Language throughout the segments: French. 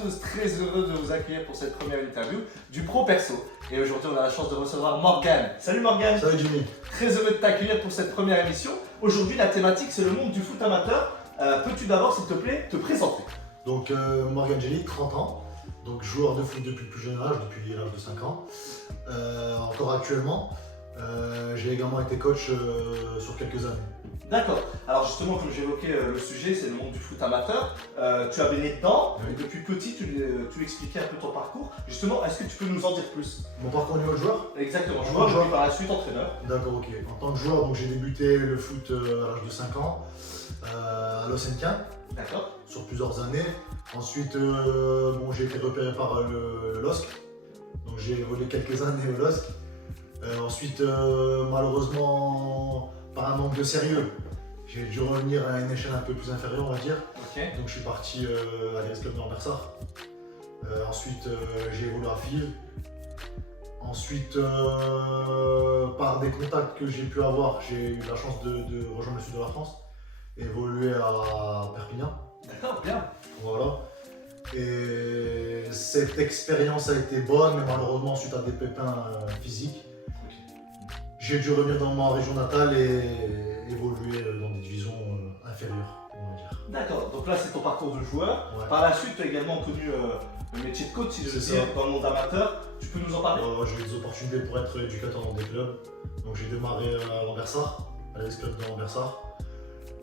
tous, très heureux de vous accueillir pour cette première interview du Pro Perso. Et aujourd'hui, on a la chance de recevoir Morgan. Salut Morgan. Salut Jimmy. Très heureux de t'accueillir pour cette première émission. Aujourd'hui, la thématique, c'est le monde du foot amateur. Peux-tu d'abord, s'il te plaît, te présenter? Donc Morgan Jelly, 30 ans, donc joueur de foot depuis le plus jeune âge, depuis l'âge de 5 ans. Encore actuellement, j'ai également été coach sur quelques années. D'accord. Alors justement, comme j'évoquais le sujet, c'est le monde du foot amateur. Tu as baigné dedans, Oui. et depuis petit, tu expliquais un peu ton parcours. Justement, est-ce que tu peux nous en dire plus? Mon parcours au niveau de joueur? Exactement, joueur, Joueur. puis par la suite entraîneur. D'accord, ok. En tant que joueur, j'ai débuté le foot à l'âge de 5 ans à l'Osenquin D'accord. sur plusieurs années. Ensuite, j'ai été repéré par le LOSC, donc j'ai volé quelques années au LOSC. Ensuite, malheureusement, par un manque de sérieux, j'ai dû revenir à une échelle un peu plus inférieure, on va dire. Ok. Donc je suis parti à l'Aris Club de Rampersart. Ensuite j'ai évolué à Fille. Ensuite par des contacts que j'ai pu avoir, j'ai eu la chance de rejoindre le sud de la France, évoluer à Perpignan. D'accord, bien. Voilà. Et cette expérience a été bonne, mais malheureusement suite à des pépins physiques, j'ai dû revenir dans ma région natale et évoluer dans des divisions inférieures, on va dire. D'accord, donc là c'est ton parcours de joueur. Ouais. Par la suite, tu as également connu le métier de coach, si je veux C'est dire, ça. dans le monde amateur. Tu peux nous en parler? J'ai eu des opportunités pour être éducateur dans des clubs. Donc j'ai démarré à Lambersart, à l'Aris Club de Lambersart.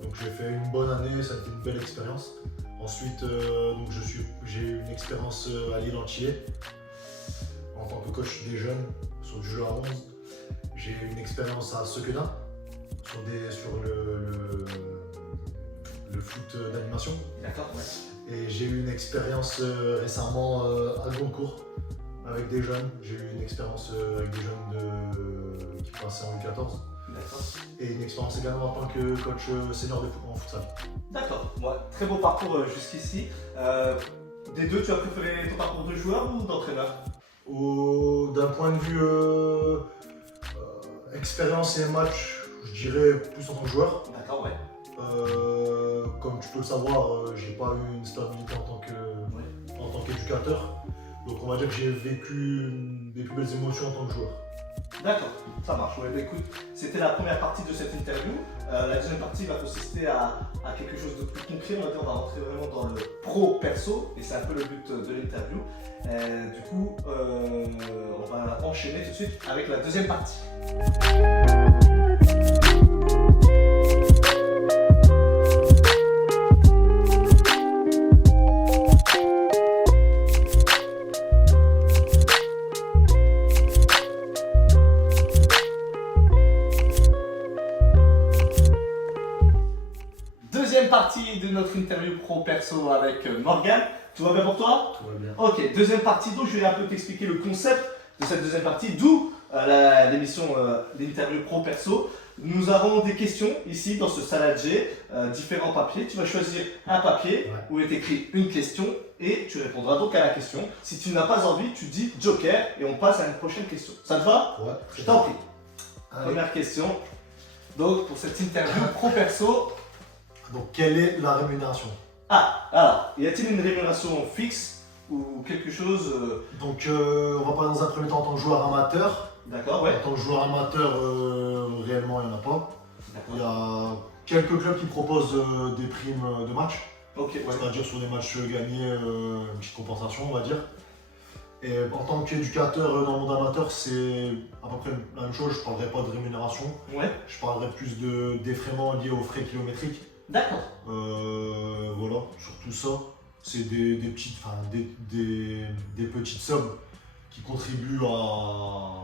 Donc j'ai fait une bonne année, ça a été une belle expérience. Ensuite, j'ai eu une expérience à Lille Antillais en tant que coach des jeunes sur du jeu à 11. J'ai eu une expérience à Sequedin sur le foot d'animation. D'accord, ouais. Et j'ai eu une expérience récemment à Goncourt avec des jeunes. J'ai eu une expérience avec des jeunes qui passaient en U14. D'accord. Et une expérience également en tant que coach senior de foot en futsal. D'accord, ouais, très beau parcours jusqu'ici. Des deux, tu as préféré ton parcours de joueur ou d'entraîneur? D'un point de vue expérience et match, je dirais plus en tant que joueur. D'accord, ouais. Comme tu peux le savoir, j'ai pas eu une stabilité en tant qu'éducateur. Donc on va dire que j'ai vécu des plus belles émotions en tant que joueur. D'accord, ça marche. Ouais, bah, écoute, c'était la première partie de cette interview. La deuxième partie va consister à quelque chose de plus concret. On va rentrer vraiment dans le pro perso et c'est un peu le but de l'interview. Du coup, on va enchaîner tout de suite avec la deuxième partie. Deuxième partie de notre interview pro perso avec Morgan. Tout va bien pour toi? Tout va bien. Ok, deuxième partie, donc je vais un peu t'expliquer le concept de cette deuxième partie, d'où l'émission l'interview pro perso. Nous avons des questions ici dans ce saladier, différents papiers. Tu vas choisir un papier où est écrit une question et tu répondras donc à la question. Si tu n'as pas envie, tu dis joker et on passe à une prochaine question. Ça te va? Ouais. Je t'en prie. Allez. Première question. Donc pour cette interview pro perso. Donc quelle est la rémunération? Ah, alors, y a-t-il une rémunération fixe ou quelque chose Donc on va parler dans un premier temps en tant que joueur amateur. D'accord, ouais. En tant que joueur amateur, réellement il n'y en a pas. Il y D'accord. a quelques clubs qui proposent des primes de match, Ok, ouais. c'est-à-dire sur des matchs gagnés, une petite compensation on va dire. Et en tant qu'éducateur dans le monde amateur, c'est à peu près la même chose, je ne parlerai pas de rémunération, Ouais. je parlerai plus de défraiements liés aux frais kilométriques. D'accord. Voilà, sur tout ça, c'est des petites sommes qui contribuent à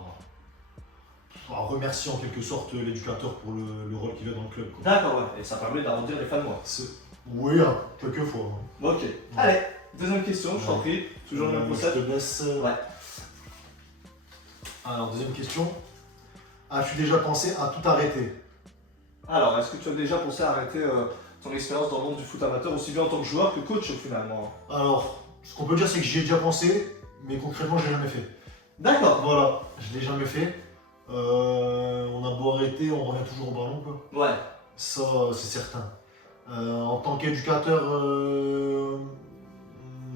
remercier en quelque sorte l'éducateur pour le rôle qu'il a dans le club, quoi. D'accord, ouais. Et ça permet d'arrondir les fins de mois. Oui, hein, quelques fois. Ok. Allez, deuxième question, je t'en prie. Toujours le même Je concept. te laisse. Ouais. Alors, deuxième question. As-tu déjà pensé à tout arrêter? Alors, est-ce que tu as déjà pensé à arrêter ton expérience dans le monde du foot amateur, aussi bien en tant que joueur que coach finalement? Alors, ce qu'on peut dire, c'est que j'y ai déjà pensé, mais concrètement, je l'ai jamais fait. D'accord. Voilà, je l'ai jamais fait. On a beau arrêter, on revient toujours au ballon, quoi. Ouais. Ça, c'est certain. En tant qu'éducateur,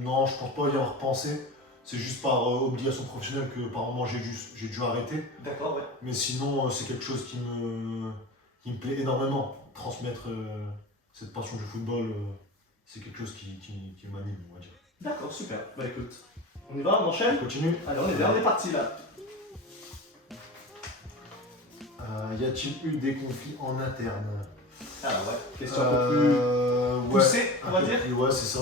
Non, je pense pas y avoir pensé. C'est juste par obligation professionnelle que par moment j'ai dû arrêter. D'accord, ouais. Mais sinon, c'est quelque chose qui me plaît énormément. Transmettre cette passion du football, c'est quelque chose qui m'anime, on va dire. D'accord, super. Bah écoute, on y va, on enchaîne. On continue. Allez, on est bien, on est parti là. Y a-t-il eu des conflits en interne? Ah ouais, question un peu plus poussée, on va dire. Ouais, c'est ça.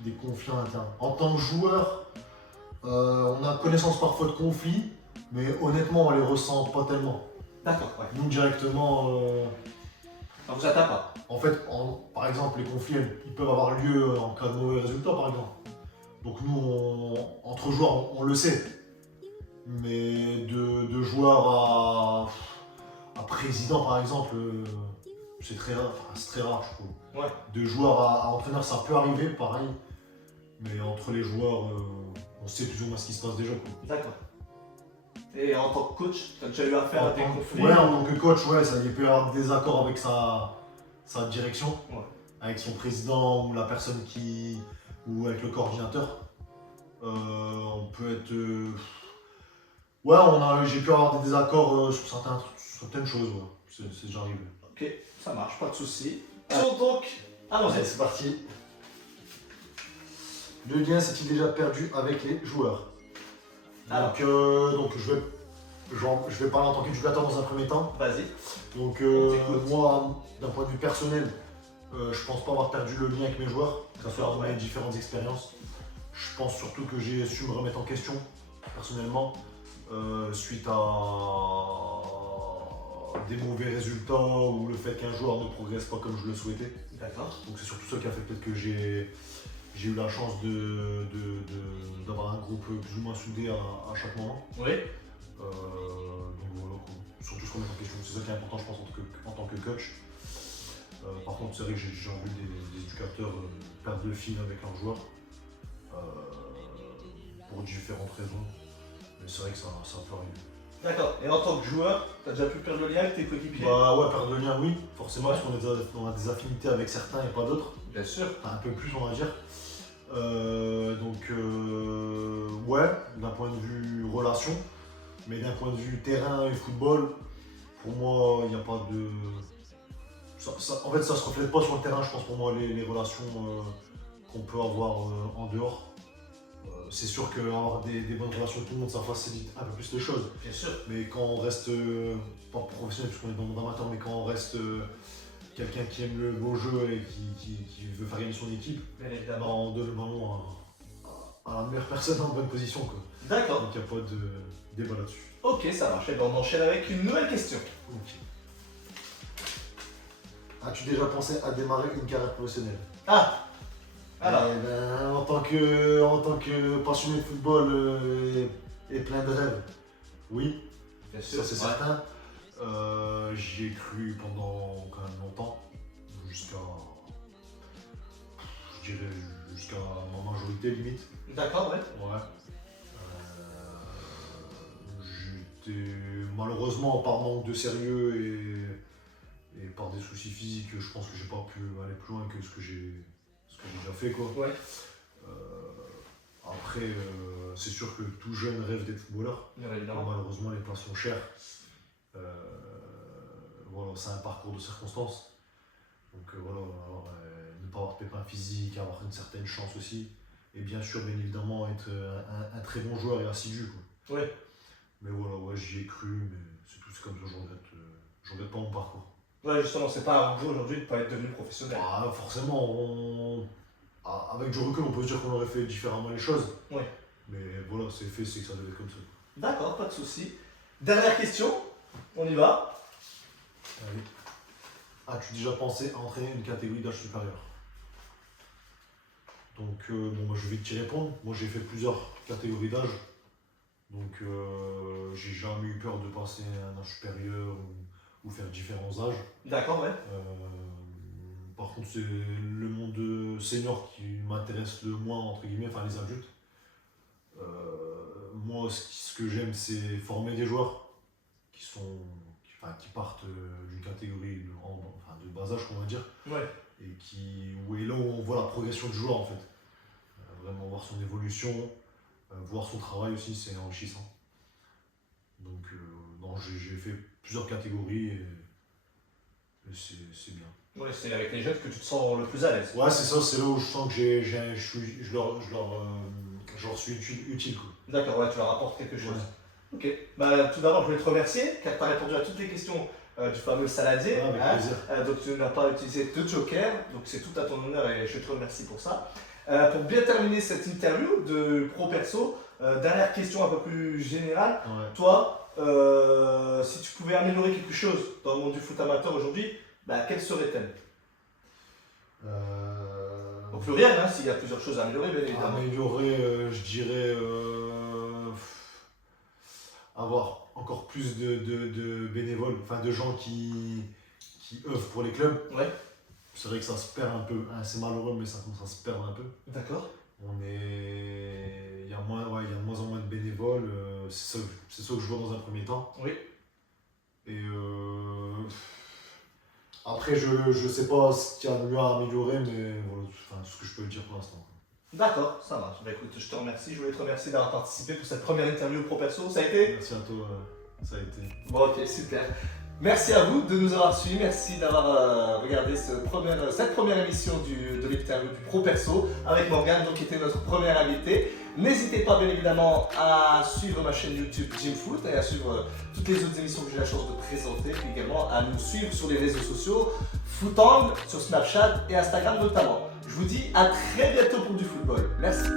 Des conflits en interne. En tant que joueur, on a connaissance parfois de conflits, mais honnêtement, on les ressent pas tellement. D'accord, ouais. Nous, directement, Ça vous atteint pas. en fait, par exemple, les conflits, ils peuvent avoir lieu en cas de mauvais résultat, par exemple. Donc nous, entre joueurs, on le sait. Mais de joueur à président, par exemple, c'est très rare, je trouve. Ouais. De joueur à entraîneur, ça peut arriver, pareil. Mais entre les joueurs, on sait plus ou moins ce qui se passe déjà, quoi. D'accord. Et en tant que coach, tu as déjà eu affaire à des conflits? Ouais, en tant que coach, ouais, il peut y avoir des désaccords avec sa direction, ouais. Avec son président ou la personne ou avec le coordinateur. On peut être. Ouais, j'ai pu avoir des désaccords sur certaines choses, ouais. C'est déjà arrivé. Ok, ça marche, pas de soucis. Donc, allons-y. Allez, c'est parti. Le lien s'est-il déjà perdu avec les joueurs? Alors. Donc je vais parler en tant qu'éducateur dans un premier temps. Vas-y. Donc moi, d'un point de vue personnel, je pense pas avoir perdu le lien avec mes joueurs, que ce soit dans mes différentes expériences. Je pense surtout que j'ai su me remettre en question, personnellement, suite à des mauvais résultats ou le fait qu'un joueur ne progresse pas comme je le souhaitais. D'accord. Donc c'est surtout ça qui a fait peut-être que j'ai eu la chance d'avoir un groupe plus ou moins soudé à chaque moment. Oui. Donc voilà, surtout se remettre en question, c'est ça qui est important je pense en tant que coach. Par contre c'est vrai que j'ai déjà vu des éducateurs perdre le fil avec leurs joueurs pour différentes raisons, mais c'est vrai que ça peut arriver. D'accord, et en tant que joueur, tu as déjà pu perdre le lien avec tes coéquipiers? Bah ouais, perdre le lien oui, forcément, parce qu'on a des affinités avec certains et pas d'autres. Bien sûr. Enfin, un peu plus on va dire. Ouais, d'un point de vue relation, mais d'un point de vue terrain et football, pour moi, il n'y a pas de... en fait, ça se reflète pas sur le terrain, je pense, pour moi, les relations qu'on peut avoir en dehors. C'est sûr qu'avoir des bonnes relations avec tout le monde, ça facilite un peu plus les choses. Bien sûr. Mais quand on reste, pas professionnel puisqu'on est dans le monde amateur, mais quand on reste quelqu'un qui aime le beau jeu et qui veut faire gagner son équipe, bien évidemment, on donne le ballon à la meilleure personne en bonne position, quoi. D'accord. Donc il n'y a pas de débat là-dessus. Ok, ça marche. Et ben on enchaîne avec une nouvelle question. Ok. As-tu déjà pensé à démarrer une carrière professionnelle? Ah. Alors. Eh ben, en tant que passionné de football et plein de rêves, oui, Bien sûr. ça c'est certain. J'y ai cru pendant quand même longtemps, jusqu'à ma majorité limite. D'accord, ouais. Ouais. J'étais malheureusement par manque de sérieux et par des soucis physiques, je pense que j'ai pas pu aller plus loin que ce que j'ai déjà fait, quoi. Ouais. Après, c'est sûr que tout jeune rêve d'être footballeur. Bien évidemment. Malheureusement, les places sont chères. Voilà, c'est un parcours de circonstances. Donc voilà, ne pas avoir de pépins physiques, avoir une certaine chance aussi. Et bien sûr, bien évidemment, être un très bon joueur et assidu, quoi. Ouais. Mais voilà, ouais, j'y ai cru, mais c'est tout, c'est comme ça, je regrette pas mon parcours. Ouais, justement, c'est pas un jeu aujourd'hui de ne pas être devenu professionnel. Ah, forcément, avec du recul, on peut se dire qu'on aurait fait différemment les choses. Ouais. Mais voilà, c'est fait, c'est que ça devait être comme ça. D'accord, pas de soucis. Dernière question, on y va. Allez. As-tu déjà pensé à entraîner une catégorie d'âge supérieur? Donc, moi, je vais t'y répondre. Moi, j'ai fait plusieurs catégories d'âge. Donc, j'ai jamais eu peur de passer à un âge supérieur ou faire différents âges. D'accord, ouais. Par contre, c'est le monde senior qui m'intéresse le moins, entre guillemets, enfin les adultes. Moi, ce que j'aime, c'est former des joueurs qui partent d'une catégorie de bas âge, on va dire. Ouais. Et là où on voit la progression du joueur, en fait. vraiment voir son évolution, voir son travail aussi, c'est enrichissant. Donc, non, j'ai fait plusieurs catégories et c'est bien. Ouais, c'est avec les jeunes que tu te sens le plus à l'aise. Ouais, c'est ça, c'est là où je sens que je leur suis utile, quoi. D'accord, ouais, tu leur apportes quelque chose. Ouais. Ok. Bah, tout d'abord, je voulais te remercier car tu as répondu à toutes les questions du fameux saladier. Ouais, avec plaisir. Donc, tu n'as pas utilisé de joker. Donc, c'est tout à ton honneur et je te remercie pour ça. Pour bien terminer cette interview de Pro Perso, dernière question un peu plus générale. Ouais. Toi, si tu pouvais améliorer quelque chose dans le monde du foot amateur aujourd'hui, bah, quelle serait-elle? Au pluriel, hein, s'il y a plusieurs choses à améliorer, bien évidemment. Améliorer, je dirais avoir encore plus de bénévoles, enfin de gens qui œuvrent pour les clubs. Ouais, C'est vrai que ça se perd un peu, hein, c'est malheureux, mais ça commence à se perdre un peu. d'accord. Il y a de moins en moins de bénévoles, c'est ça que je vois dans un premier temps. Oui. Et après, je sais pas ce qu'il y a de mieux à améliorer, mais voilà, enfin, tout ce que je peux dire pour l'instant. D'accord, ça marche. Bah, écoute, je te remercie. Je voulais te remercier d'avoir participé pour cette première interview Pro Perso. Ça a été? Merci à toi, ça a été. Bon, ok, super. Merci à vous de nous avoir suivis. Merci d'avoir regardé cette première émission de l'interview du Pro Perso avec Morgane, donc, qui était notre première invitée. N'hésitez pas, bien évidemment, à suivre ma chaîne YouTube Gym Foot et à suivre toutes les autres émissions que j'ai la chance de présenter, puis également à nous suivre sur les réseaux sociaux, Footangle, sur Snapchat et Instagram notamment. Je vous dis à très bientôt pour du football. Merci.